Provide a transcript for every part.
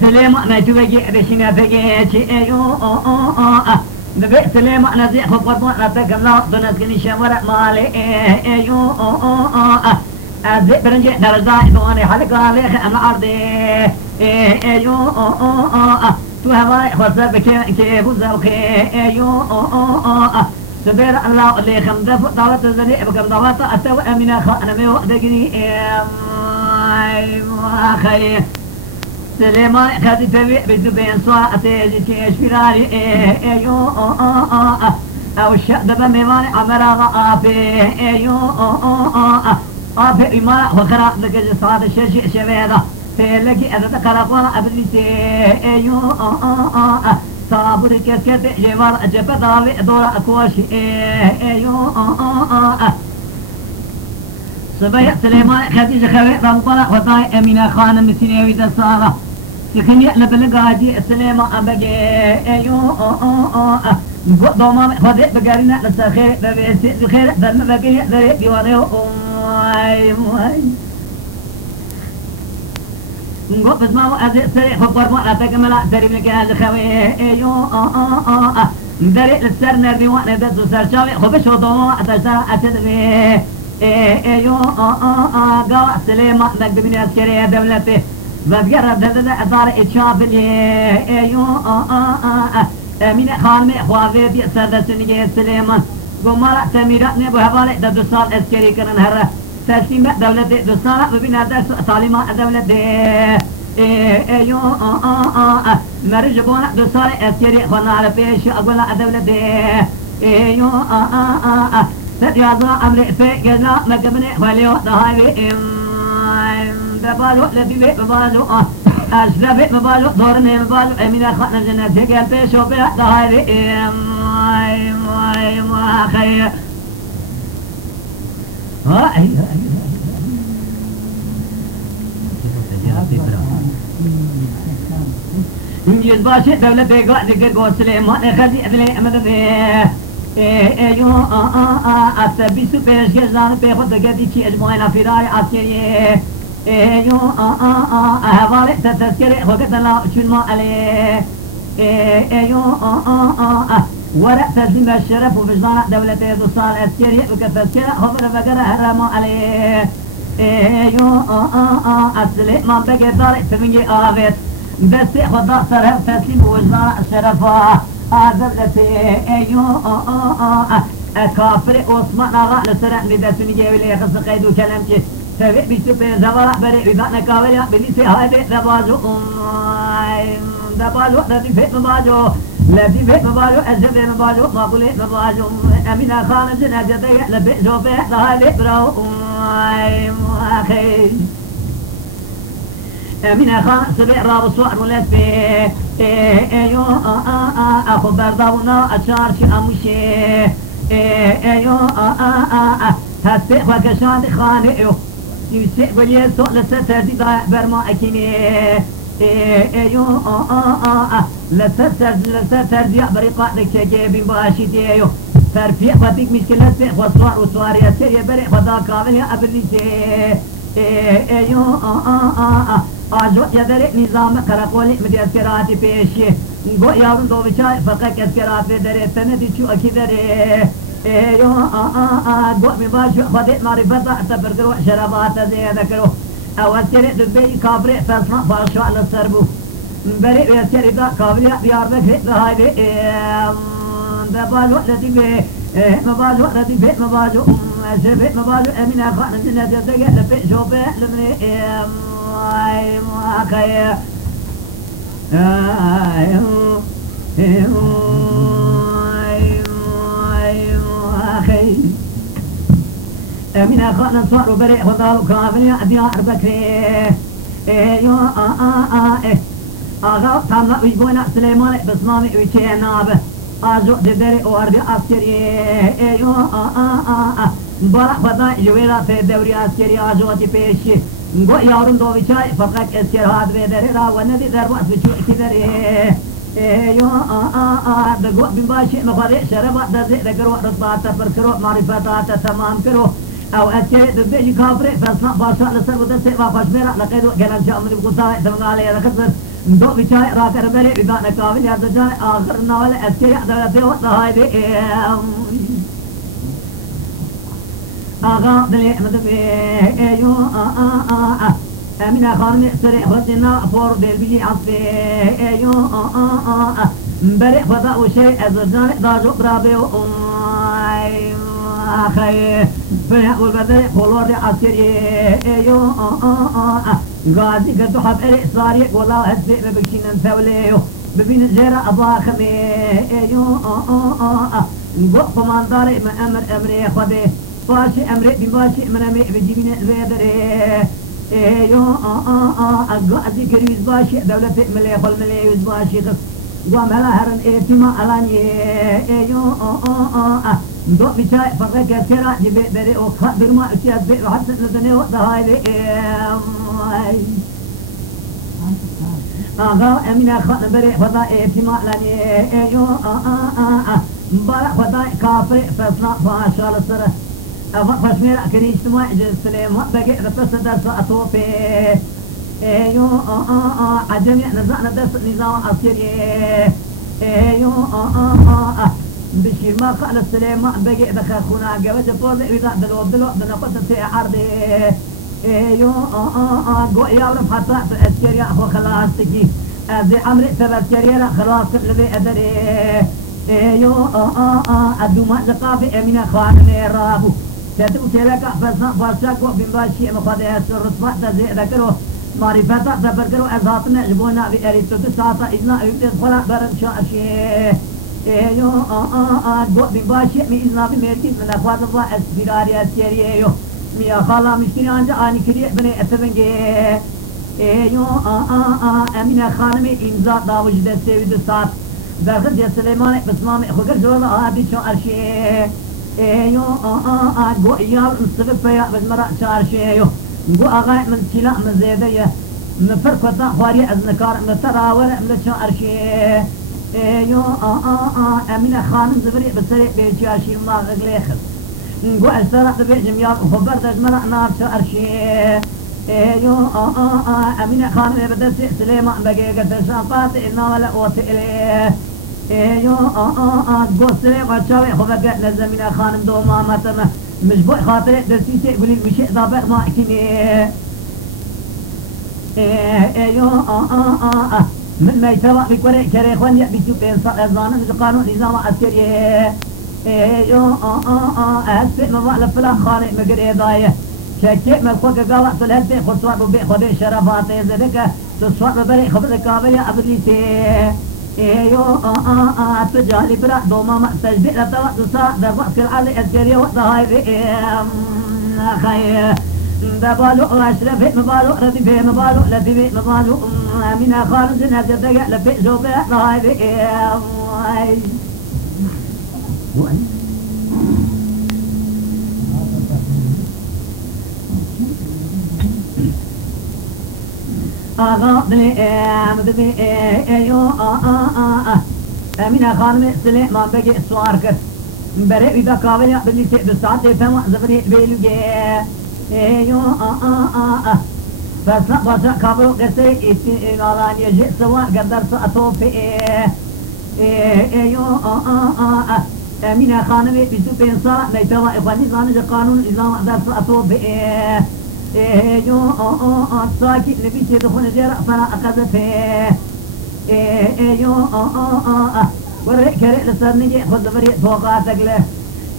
سليمان نتوجه بشنا فجأة نبي سليمان نزيح فقط نتك الله تنسكني شمرة مالي أزيح برنجي درجة دواني حلق عليك أنا عرضي تو هواي خسر بكي بوزوكي سبير الله اللي خمدة فطالة الزني بكم ضغط أتوى أمينة خانة ميو دقني خير سليمان خدي تبي بزبين صاع تيجي كيش فراري أو الشعب بميوان عمرا غافي أفي ما وخرا لك صاد الشيء شبيدا في لك أذا تقرأ أبليسي صابر كسكت جوار جبدالي دور أكواشي صبيح سليمان خديجة خوي رمضان وطاي أمينة خانم مسينيوي دسالة سكني لبلغاجي سليمان أبقى دوما خذ بقارنا لسخير ببيسي بخير دم بقي ذري بيوانيو نقول بس ما هو أزي سريع فقر ما أتكمل دري من كهذا خوي دري للسر نرمي وانا دز وسر شاوي خبش وضوء أتشار أتدري قوى سليمان نقد من أسكري دولتي بذكر دلدل أدار إتشاف اللي من خانمي خوافي سردة سنجي سليمان قمارة تميرات نبو هبالي دو سال أسكري كرن هره تسليم دولتي دو سال ببنا درس تعليمات دولتي مرجبونا دو سال أسكري خنا على بيش أقول دولتي تديازا أمري في جزا مقبني وليو دهاي دبالو لدي ببالو أشلبي ببالو دورني ببالو أمينة خاطر جنة تقل بيشو بها دهاي خير إنجيز باشي دولة بيقوة دقر قوة سليمان خزي أدلي أمدد أستبي سوبرش كزانو بيخد دقدي چي أجمعنا فراري عسكري هوالي تتذكري وقت الله چون ما عليه ورق تسليم الشرف وفجدان دولة دو سال عسكري وكتذكري خبر بقر هرما عليه أسلي ما بقى داري تبنجي آفت دستي خدا سرهم تسليم وجدان الشرفة دولتي كافر عثمان آغا لسرع لدتوني جيولي خص قيدو كلمتي تبع بيشتو بين زوارع بري بذاتنا كاوليا بليسي هاي بيت دباجو دباجو لدي بيت مباجو لدي بيت مباجو أجب بيت مباجو مقولي مباجو أمينة خانة جنة جدية لبيت جو بيت هاي بيت براو أخي أمينة خانة سبيع رابو سوار مولد بيه أخو برداونا أشار شي أموشي هسبيع وكشان خاني يمسك بليسو لستر دي ضايع برما أكيني لستر دي بريقا لك جيبين باشي ديو ترفيع فتيك مشكلة سبيع وصوار وصواري أسير يبري فضا كامل يا أبريسي آجو يدري نظام كراكولي مدي أسكراتي بيشي نقو يارون دو بشاي فقك أسكراتي دري تندي شو أكي دري قو مباشو خدت معرفة تبرقرو شرابات زي ذكرو أول سري دبي كابري فاسما فاشو على السربو بري ويسيري دا كابليا بيار بكري بهاي بي دبالو التي بي مبالو التي بي مبالو شبه مبالو أمين أخوان جنة جدقة لبي شوبي لمني خير أمين أخوان صاروا بريء وضالوا كافلين أديار بكري آغا طلع ويقونا سليمان بسمامي ويشينابه آجو ددري واردي عسكري برا فضا جويرا في دوري عسكري آجو أتي بيشي نقو يارون دو بيشاي فقاك اسكر هاد بيدري را وندي دربات بشو اكدري دقو بمباشي مخاري شربات دزي دقرو رطبات فركرو معرفات تمام كرو او اسكري دبي كابري فاصلا باشا لسر ودسي وفاشميرا لقيدو كلام شاء من بقصاء تمنى عليه رخص دو بشاي راك ربري إذا نكابل يا دجاي آخر النوال اسكري دولتي وطهاي دي آغا دلي مدبي ايو امينة خانمي سري خدنا فور دل بيجي عصفي ايو بري خدا وشي ازرجاني داجو برابي اخي فيها والبدري فولوري عسكري ايو غازي قدو حب اري صاري والله هدفي ببكشين انثوليو ببين جيرا اباخمي ايو نقو قمانداري من امري خدي باشي امري بباشي من امي بجيبين البيدري ايو غازي كريز باشي دولتي ملي خل ملي باشي قام هلا هرن ايتما الاني ايو دو بشاي فرق كسرة جبي بري وخا برما اشياء بي وحتى نزني وضهاي بي امينة خان بري فضا ايتما الاني ايو مبارك فضا كافري فصنا فاشال السرة فشمير كريش تما جسلي ما بقي رتصد سأطوفي ايو عجمي نزعنا دس نظام عسكري ايو بشير ما قال السلام بقي بخاخونا جوز فوز إذا دلو بنقص في عرضي ايو قو يا رب حتى عسكري أخو خلاص تجي زي عمري تذكري خلاص لبي أدري ايو الدماء زقافي أمينة خانني رابو تدو تلك فزنا فاشاكو بمباشي مخادها الرصفة تزي ذكره معرفة تبركرو أزهاتنا جبونا بأريتو تساطا إذنا يبدأ خلا برن شاشي ايو قو بمباشي من إذنا بميرتين من أخوات الله أسفراري أسيري ايو ميا خالا مشكري عنجا آني كريع بني أتبنجي ايو أمينة خانمي إمزا داوج دستي ودسات برخد يا سليمان بسمامي خوكر جوالا آبي شو أرشي ايو قو إيال مستغب فيا بزمرا شارشي ايو قو أغاي من تلا من زيدية مفرقتا خواري از نكار متراور من شو أرشي ايو أمينة خانم زبري بسري بيجاشي ما غليخل قو أشترق بيجم يال وخبر دجمرا نار شو أرشي ايو أمينة خانم بدسي سليمان بقي قد شافات إنا ولا قوت إليه ايو قوسري وشاوي خبق لزمينة خانم دو مامتنا مجبوع خاطري درسيسي قولي المشيء ضابق ما اكتني ايو من ما يتوى بكوري كري خوان يأبيتو بين صالزانا قانون نظام عسكري ايو اسفق مبالة فلا خاني مقري ضاية شاكي ملقوك قاوة سلهلتي خصوات ببيع خدي شرفاتي زدك تصوات ببري خبر كابل أبريتي ايو تجالي برا دوما ما تجدي لتوى تسا دربق العلي اسكري وطهاي بإيم خير دبالو أشرفي مبالو ردفي مبالو لدفي مبالو من خارج نجدك لفي جوبي طهاي بإيم أغاضني مدبي ايو أمينة خانمي سليمان بقي سواركت بري إذا كابل بلي بساعة فما زبري بيلوجي ايو فاسنا باشا كابلو قسري إستيلالان يجي سوا قدر سأطوفي ايو أمينة خانمي بسو بينصار نيتوا إخواني زانج قانون إزام قدر سأطوفي ايو ساكي نبي تدخل جرا فلا أخذته ايو ورق كريء لسرنجي خذ فريق توقعتك له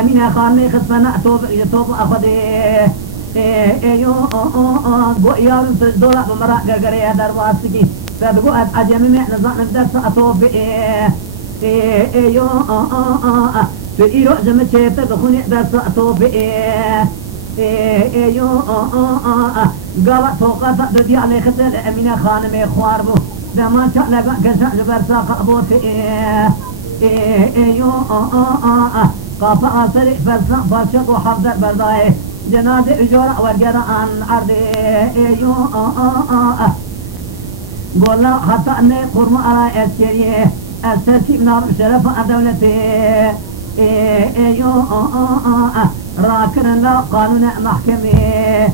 أمينة خانمي خصفنا توب أخذه ايو قو إيال تجدولا بمراء قرقرية درواسكي فبقو أجمي نظام ندرس أطوب ايو في إيرو جمشيت دخوني درس أطوب ايو قالت توقعت ددي علي خطر أمينة خانمي خواربو دمان شألق كشأ جبرسا قابوت ايو قافا آسري فرسا باشق وحفظر بردائي جنازي اجورا ورقرا عن عرضي ايو قولا خطأ اني قرم على اسكري استسيب نار شرف دولتي ايو راكن لا قانون محكمة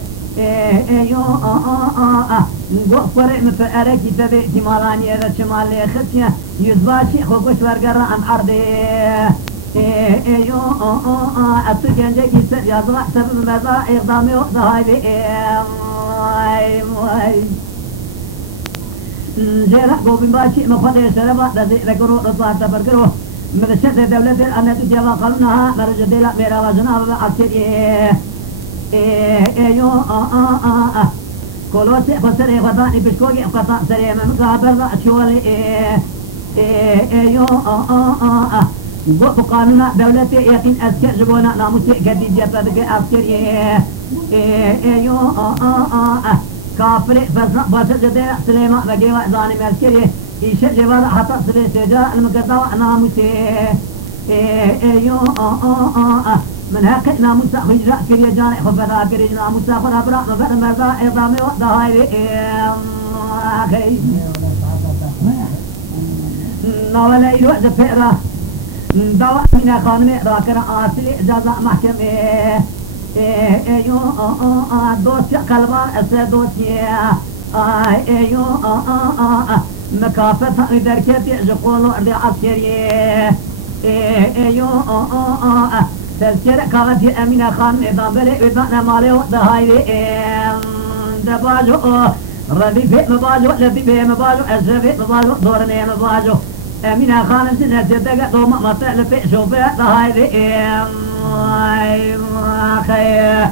فرق مفعله كتاب احتمالاني هذا شمال خشية يزباشي خوكش ورقر عن عرضي التجنجة كيسر يضغط سبب ماذا إقدامي وقتها جيرا قوبين باشي مخوضي شربا ذكروا رضوان تفرقروا مدشة دولة أن تجيبا قلناها مرجع ديلا ميرا وجناب أكثر كلوسي خسري خطاني بشكوكي قطع سري من قابل شوالي قانون دولة يقين أسكر جبونا ناموسي كديجة تدك أسكر كافر بس جدي سليمان بجوا زاني مسكري إيش جبال حتى سلي سجا المقطع ناموسي من حق ناموس خجرة كريه جاني خبرا كريه ناموس خبرا برا مبر مردا إضامي وضاهي أخي نولا الوقت فئرة دواء من خانمي راكنا آسلي جزاء محكمة دوسيا قلبان أسر دوسيا مكافة دركتي جقولو أرضي عسكري تذكر كانت أمينة خان إذا بلي إذا مالي وضهاي دباجو ربي في مباجو لبي في مباجو أزفي مباجو دورني مباجو أمينة خان سنة تدقى دوم مطلع في شوفي ضهاي خير